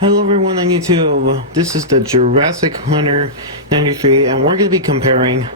Hello everyone on YouTube, this is the Jurassic Hunter 93 and we're going to be comparing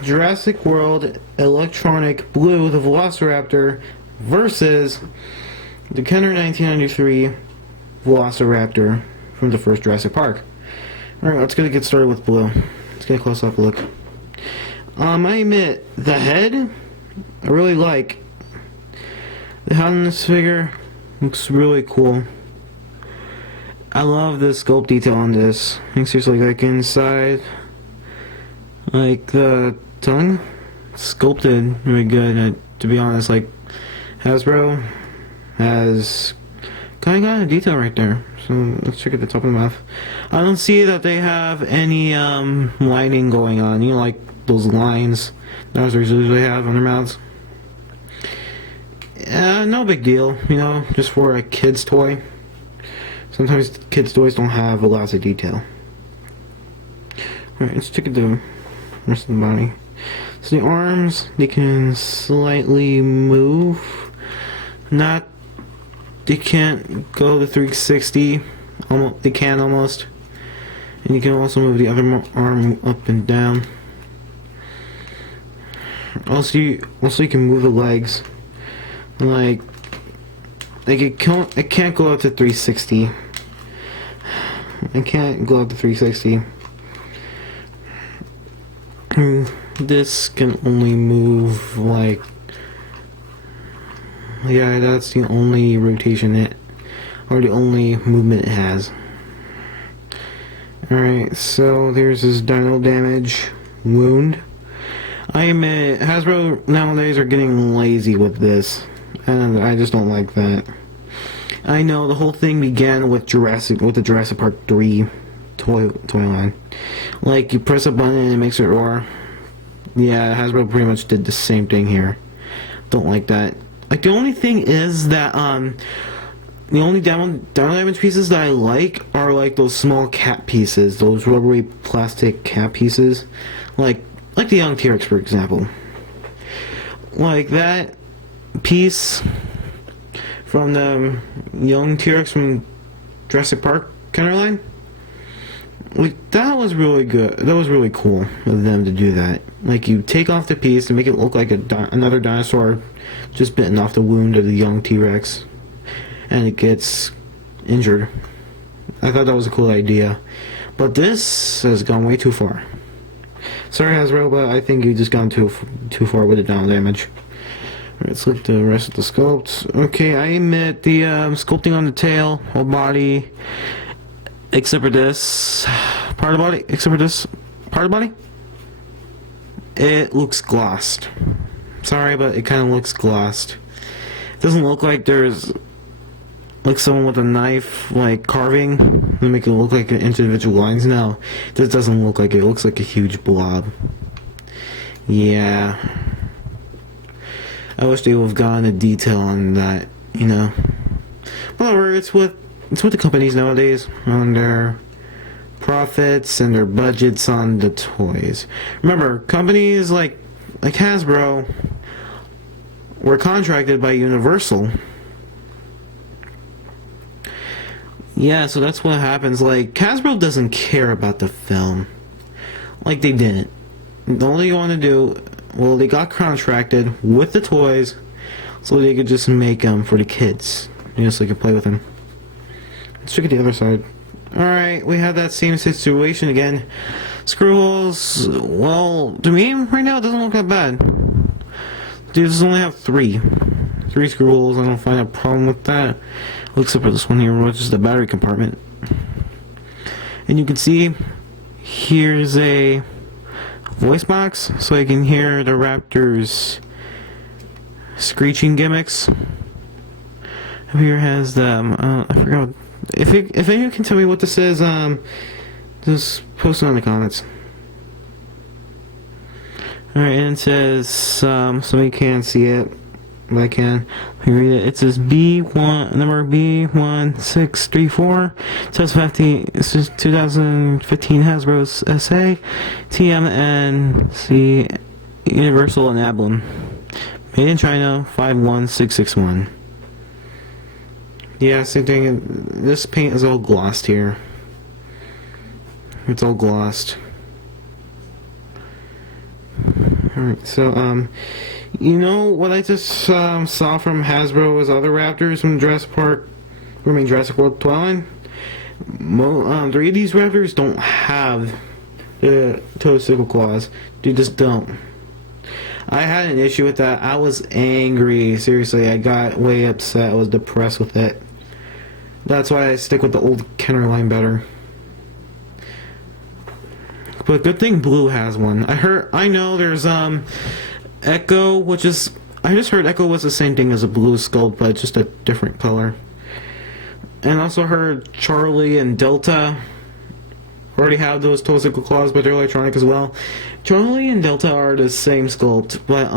Jurassic World Electronic Blue, the Velociraptor, versus the Kenner 1993 Velociraptor from the first Jurassic Park. Alright, let's get started with Blue. Let's get a close-up look. I admit, the head, I really like. The head on this figure looks really cool. I love the sculpt detail on this. Seriously, like inside, like the tongue, sculpted really good. To be honest, like Hasbro has kind of detail right there. So let's check at the top of the mouth. I don't see that they have any lining going on. You know, like those lines dinosaurs usually have on their mouths. No big deal. You know, just for a kid's toy. Sometimes kids' toys don't have a lot of detail. Alright, let's check out the rest of the body. So the arms, they can slightly move. They can't go to 360. They can almost. And you can also move the other arm up and down. Also you can move the legs. Like it can't go up to 360. I can't go up to 360. This can only move like... Yeah, that's the only rotation or the only movement it has. Alright, so there's this dino damage wound. I admit, Hasbro nowadays are getting lazy with this, and I just don't like that. I know the whole thing began with the Jurassic Park 3 toy line. Like, you press a button and it makes it roar. Yeah, Hasbro pretty much did the same thing here. Don't like that. Like, the only thing is that the only down damage pieces that I like are like those small cat pieces, those rubbery plastic cat pieces, like the young T-Rex, for example. Like that piece from the young T-Rex from Jurassic Park kind of line. Like, that was really good. That was really cool of them to do that. Like, you take off the piece and make it look like another dinosaur just bitten off the wound of the young T-Rex, and it gets injured. I thought that was a cool idea, but this has gone way too far. Sorry, Hasbro, but I think you just gone too far with the down damage. Let's look at the rest of the sculpts. Okay, I admit the sculpting on the tail, whole body, except for this part of the body, it looks glossed. Sorry, but it kind of looks glossed. It doesn't look like there's like someone with a knife like carving to make it look like individual lines. No, this doesn't look like it. It looks like a huge blob. Yeah. I wish they would have gone into detail on that, you know. Whatever, it's what the companies nowadays, on their profits and their budgets on the toys. Remember, companies like Hasbro were contracted by Universal. Yeah, so that's what happens. Like, Hasbro doesn't care about the film. Like, they didn't. The only you want to do... Well, they got contracted with the toys so they could just make them for the kids, you know, so they could play with them. Let's check at the other side. Alright, we have that same situation again. Screw holes, well, to me, right now, it doesn't look that bad. These only have three screw holes. I don't find a problem with that. Except for this one here, which is the battery compartment. And you can see, here's a voice box, so I can hear the Raptors screeching gimmicks. Up here has the, I forgot, if anyone can tell me what this is, just post it in the comments. Alright, and it says, somebody can't see it, but I can. Let me read it. It says B1, number B1634. It says 2015 Hasbro's SA, TMNC, Universal and Ablum. Made in China, 51661. Yeah, same thing. This paint is all glossed here. It's all glossed. Alright, so, you know what I just saw from Hasbro's other Raptors from Jurassic Park, Jurassic World Toyline? 3 of these Raptors don't have the toe sickle claws. They just don't. I had an issue with that. I was angry. Seriously, I got way upset. I was depressed with it. That's why I stick with the old Kenner line better. But good thing Blue has one. I know there's Echo, which is, I just heard Echo was the same thing as a Blue Sculpt, but just a different color. And also heard Charlie and Delta already have those toe sickle claws, but they're electronic as well. Charlie and Delta are the same sculpt, but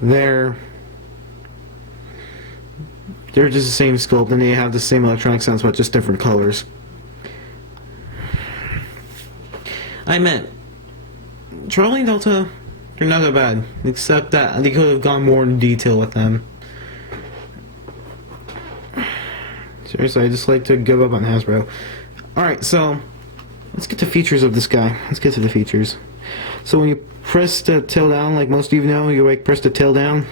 they're just the same sculpt, and they have the same electronic sounds, but just different colors. I meant Charlie and Delta, they're not that bad, except that they could have gone more into detail with them. Seriously, I just like to give up on Hasbro. Alright, so let's get to features of this guy. Let's get to the features. So when you press the tail down, like most of you know, you like press the tail down.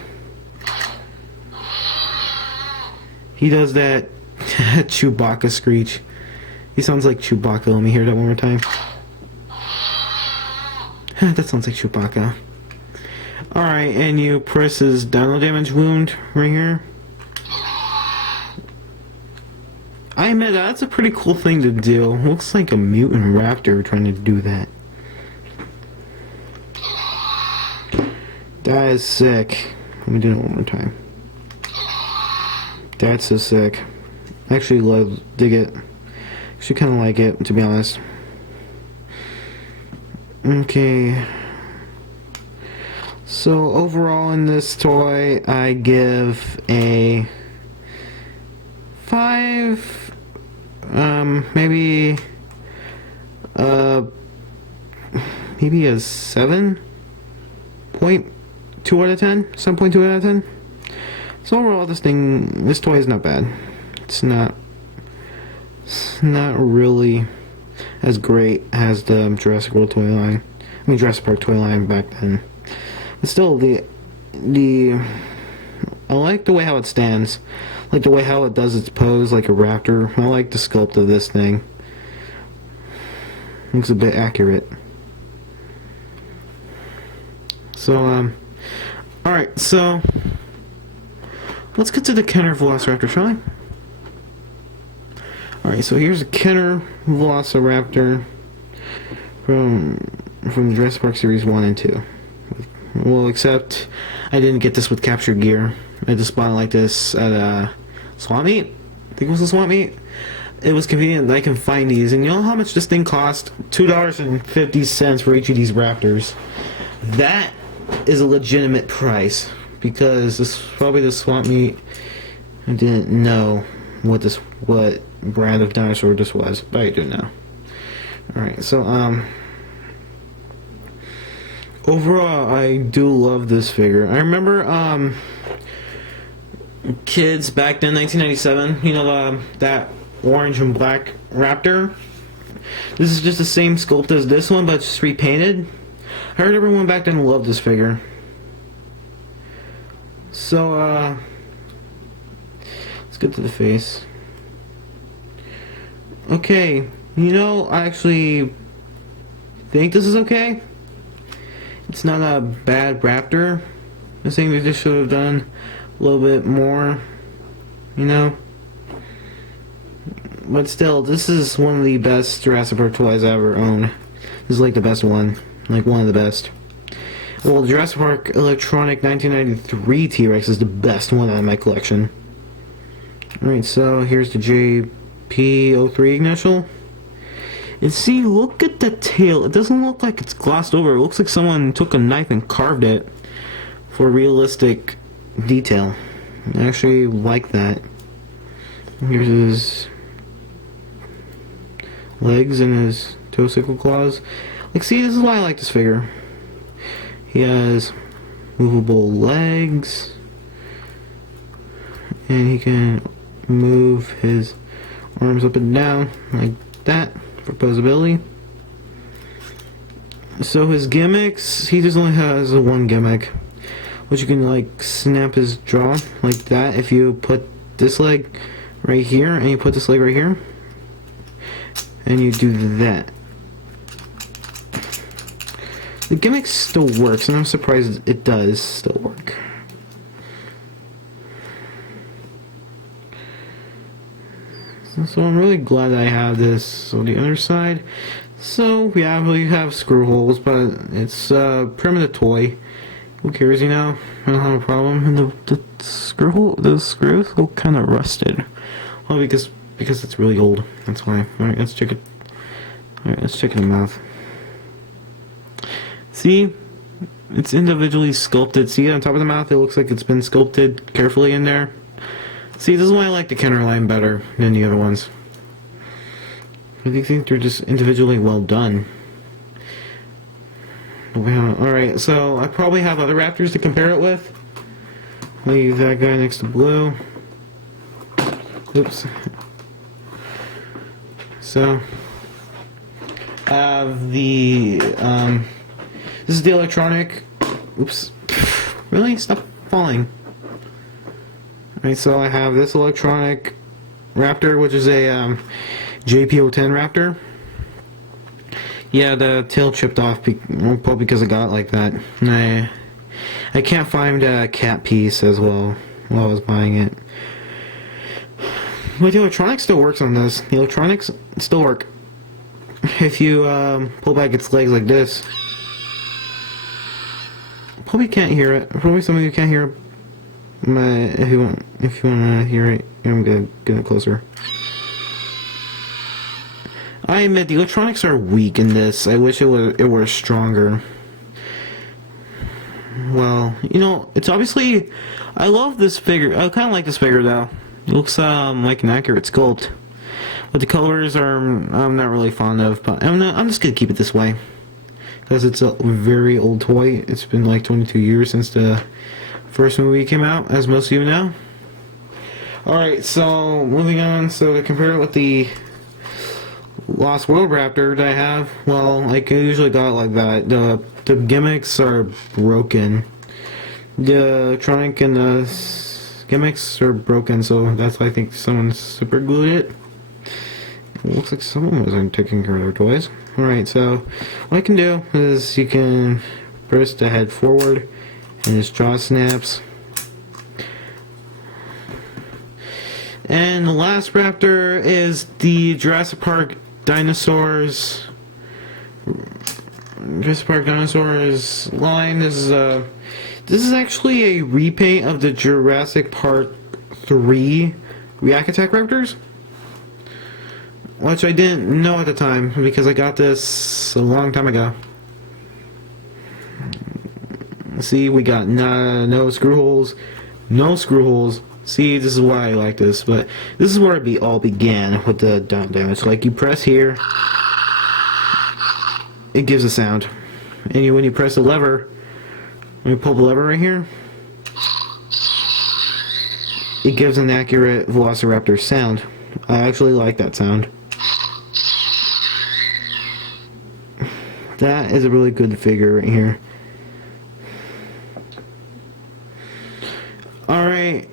He does that Chewbacca screech. He sounds like Chewbacca. Let me hear that one more time. That sounds like Chewbacca. Alright, and you press his dino damage wound right here. I admit that's a pretty cool thing to do. Looks like a mutant raptor trying to do that. That is sick. Let me do it one more time. That's so sick. I actually dig it. Actually kind of like it, to be honest. Okay. So overall in this toy, I give a 5. Maybe a 7.2 out of 10. 7.2 out of 10. So overall, this toy is not bad. It's not really as great as the Jurassic World toy line. I mean Jurassic Park toy line back then. But still, I like the way how it stands. Like the way how it does its pose like a raptor. I like the sculpt of this thing. Looks a bit accurate. So, alright, so let's get to the Kenner Velociraptor, shall we? Alright, so here's a Kenner Velociraptor from Jurassic Park Series 1 and 2. Well, except I didn't get this with capture gear. I just bought it like this at a swap meet. I think it was a swap meet. It was convenient that I can find these. And you know how much this thing cost? $2.50 for each of these Raptors. That is a legitimate price. Because this probably the swap meet, I didn't know what brand of dinosaur this was. But I do now. Alright, so overall, I do love this figure. I remember, kids back then, 1997, you know, that orange and black Raptor. This is just the same sculpt as this one, but just repainted. I heard everyone back then loved this figure. So, let's get to the face. Okay, you know, I actually think this is okay. It's not a bad Raptor. I think they just should have done a little bit more, you know. But still, this is one of the best Jurassic Park toys I ever owned. This is like the best one. Like one of the best. Well, the Jurassic Park Electronic 1993 T-Rex is the best one out of my collection. Alright, so here's the JP03 initial. And see, look at the tail. It doesn't look like it's glossed over. It looks like someone took a knife and carved it for realistic detail. I actually like that. Here's his legs and his toe sickle claws. Like, see, this is why I like this figure. He has movable legs, and he can move his arms up and down like that for posability. So his gimmicks, he just only has one gimmick, which you can like snap his jaw like that if you put this leg right here and you put this leg right here and you do that. The gimmick still works, and I'm surprised it does still work. So I'm really glad that I have this on the other side. So yeah, we have screw holes, but it's a primitive toy. Who cares, you know? I don't have a problem. And those screws look kind of rusted. Well, because it's really old. That's why. All right, let's check it. All right, let's check it in the mouth. See, it's individually sculpted. See, on top of the mouth, it looks like it's been sculpted carefully in there. See, this is why I like the counter line better than the other ones. I think they're just individually well done. Wow. Alright, so I probably have other Raptors to compare it with. Leave that guy next to Blue. Oops. So, I have the, this is the electronic. Oops. Really? Stop falling. Alright, so I have this electronic Raptor, which is a JPO-10 Raptor. Yeah, the tail chipped off probably because I got it like that. I can't find a cat piece as well while I was buying it. But the electronics still works on this. The electronics still work. If you pull back its legs like this, probably can't hear it. Probably some of you can't hear it. If you want to hear it, I'm gonna get it closer. I admit the electronics are weak in this. I wish it were stronger. Well, you know, it's obviously, I love this figure. I kind of like this figure though. It looks like an accurate sculpt, but the colors are I'm not really fond of. But I'm just gonna keep it this way because it's a very old toy. It's been like 22 years since the first movie came out, as most of you know. Alright, so moving on. So to compare it with the Lost World Raptor that I have, well, I usually got it like that. The gimmicks are broken. The electronic and the gimmicks are broken, so that's why I think someone super glued it. It looks like someone wasn't taking care of their toys. Alright, so what I can do is you can press the head forward and his jaw snaps. And the last Raptor is the Jurassic Park Dinosaurs. Jurassic Park Dinosaurs line. This is actually a repaint of the Jurassic Park 3 React Attack Raptors, which I didn't know at the time because I got this a long time ago. See, we got no screw holes, no screw holes. See, this is why I like this, but this is where it all began with the damage. Like, you press here, it gives a sound. And when you press the lever, when you pull the lever right here, it gives an accurate Velociraptor sound. I actually like that sound. That is a really good figure right here. Alright.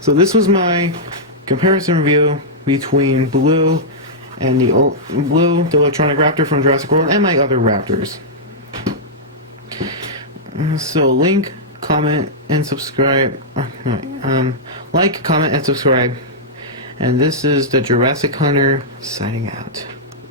So this was my comparison review between Blue and the electronic Raptor from Jurassic World, and my other Raptors. So like, comment, and subscribe. Like, comment, and subscribe. And this is the Jurassic Hunter signing out.